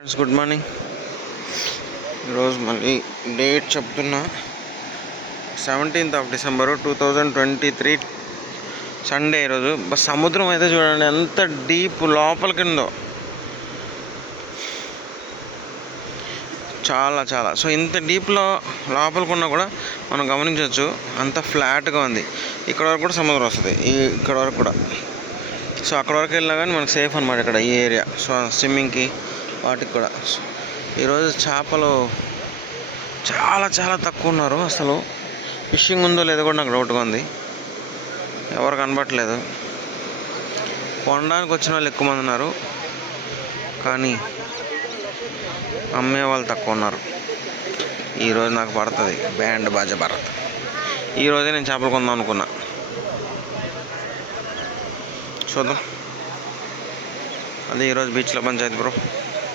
Friends good morning ఈరోజు మళ్ళీ date చెప్తున్నా. Seventeenth of December two thousand twenty three Sunday ఈరోజు. బస్ సముద్రం అయితే చూడండి ఎంత డీప్ లోపల కిందో చాలా చాలా. సో ఇంత డీప్లో లోపలికున్నా కూడా మనం గమనించవచ్చు అంత ఫ్లాట్గా ఉంది. ఇక్కడ వరకు కూడా సముద్రం వస్తుంది. ఈ ఇక్కడ వరకు కూడా. సో అక్కడ వరకు వెళ్ళినా కానీ మనకు సేఫ్ అనమాట ఇక్కడ ఈ ఏరియా సో స్విమ్మింగ్కి వాటికి కూడా. ఈరోజు చేపలు చాలా చాలా తక్కువ ఉన్నారు అసలు. ఫిషింగ్ ఉందో లేదో కూడా నాకు డౌట్గా ఉంది. ఎవరు కనబట్టలేదు కొనడానికి వచ్చిన వాళ్ళు ఎక్కువ మంది ఉన్నారు. కానీ అమ్మే వాళ్ళు తక్కువ ఉన్నారు. ఈరోజు నాకు పడుతుంది. బ్యాండ్ బాజ భారత్ ఈరోజే నేను చేపలు కొందాం అనుకున్నా. చూద్దాం. అదే ఈరోజు బీచ్లో పంచాయతీ బ్రో.